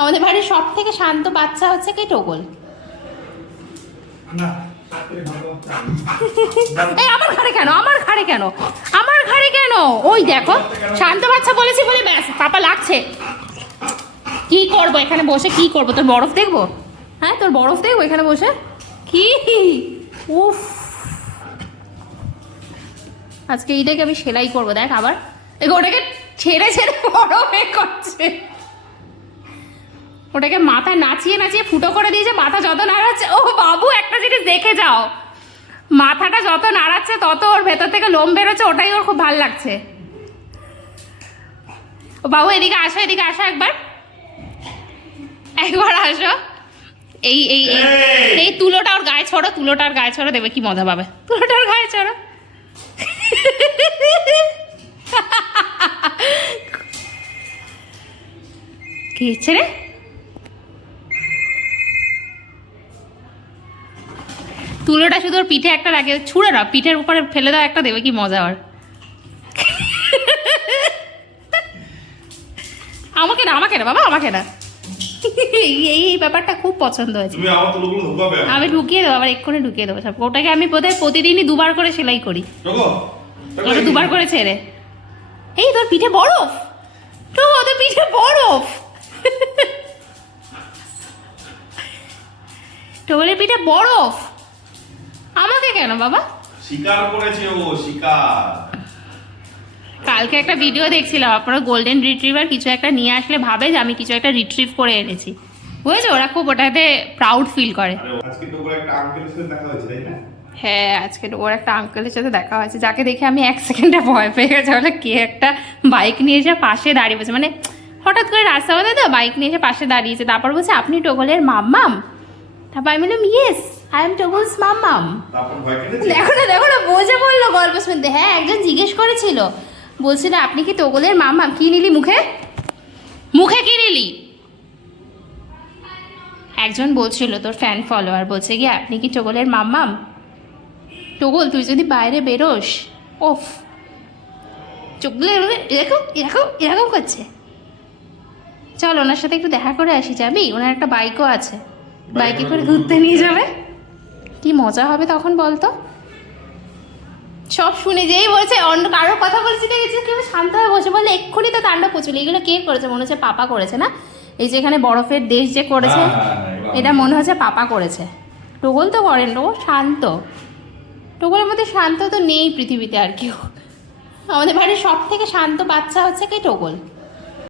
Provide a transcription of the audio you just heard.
আমাদের বাড়ির সব থেকে শান্ত বাচ্চা হচ্ছে কি টোগল। এই আমার ঘাড়ে কেন, আমার ঘাড়ে কেন, আমার ঘাড়ে কেন? ওই দেখো শান্ত বাচ্চা বলেছি বলে ব্যাস পাপা লাগছে। কি করবো এখানে বসে, কি করবো? তোর বরফ দেখবো? হ্যাঁ তোর বরফ দেখবো এখানে বসে? কি উফ, আজকে এইটাকে আমি সেলাই করবো। দেখ আবার ওটাকে ছেড়ে ছেড়ে বরফ করছে, ওটাকে মাথা নাচিয়ে নাচিয়ে ফুটো করে দিয়েছে। মাথা যত নাড়াচ্ছে, ও বাবু একটা জিনিস দেখে যাও, মাথাটা যত নাড়াচ্ছে তত ওর ভেতর থেকে লোম বেরোচ্ছে, ওটাই ওর খুব ভালো লাগছে। ও বাবু এদিকে আসো, এদিকে আসো একবার, একবার আসো। এই এই এই তুলোটা ওর গায়ে ছড়ো, তুলোটা ওর গায়ে ছড়ো, দেবে কি মজা পাবে। তুলোটা ওর গায়ে ছড়ো। কি হচ্ছে রে? তুলোটা শুধু ওর পিঠে একটা রাখে, ছুঁড়ে না পিঠের উপরে ফেলে দাও একটা, দেবে কি মজা। আর আমাকে না, আমাকে না বাবা, আমাকে না। এই ব্যাপারটা খুব পছন্দ হয়েছে। আমি ঢুকিয়ে দেবো, আবার এক্ষুনি ঢুকিয়ে দেবো সব। ওটাকে আমি বোধহয় প্রতিদিনই দুবার করে সেলাই করি, ওটা দুবার করে ছেড়ে। এই তোর পিঠে বরফ, তো ওদের পিঠে বরফ, টোগলের পিঠে বরফ। আমাকে কেন বাবা? শিকার করেছে ও, শিকার। কালকে একটা ভিডিও দেখছিলাম, আপনারা গোল্ডেন রিট্রিভার কিছু একটা নিয়ে আসলে ভাবে যে আমি কিছু একটা রিট্রিভ করে এনেছি, বুঝেছো? ওরা খুব ওটাতে প্রাউড ফিল করে। আজকে তো একটা আঙ্কেলের সাথে দেখা হয়েছে তাই না? হ্যাঁ আজকে ওর একটা আঙ্কেলের সাথে দেখা হয়েছে, যাকে দেখে আমি এক সেকেন্ডে ভয় পেয়ে গেছি। বলে কে একটা বাইক নিয়ে এসে পাশে দাঁড়িয়ে বলছে, মানে হঠাৎ করে রাস্তা মধ্যে তো বাইক নিয়ে এসে পাশে দাঁড়িয়েছে। তারপর বলছে আপনি টোগলের মাম্মাম? তারপর আমি বললাম ইয়েস আই এম টোগলস মাম্মাম। দেখো না দেখো না, বোঝে বললো গল্প শুনতে। হ্যাঁ একজন জিজ্ঞেস করেছিল, বলছিল আপনি কি টোগলের মাম্মাম? কি নিলি মুখে, মুখে কি নিলি? একজন বলছিল তোর ফ্যান ফলোয়ার, বলছে কি আপনি কি টোগলের মাম্মাম? টোগল তুই যদি বাইরে বেরোস, ওফ চোখগুলো এরকম এরকম এরকম করছে। চল ওনার সাথে একটু দেখা করে আসি, যাবি? ওনার একটা বাইকও আছে, বাইকে করে ঘুরতে নিয়ে যাবে, কি মজা হবে তখন বলতো। সব শুনে যেই বলছে অন্য কারোর কথা বলছি না, কেউ শান্ত হয়ে বসে বলে এক্ষুনি তো তাণ্ডব পচুলি। এগুলো কে করেছে? মনে হচ্ছে পাপা করেছে না? এই যে এখানে বরফের দেশ যে করেছে, এটা মনে হচ্ছে পাপা করেছে। টোগল তো করেন, ও শান্ত। টোগলের মধ্যে শান্ত তো নেই পৃথিবীতে আর কেউ। আমাদের বাড়ির সব থেকে শান্ত বাচ্চা হচ্ছে কি টোগল।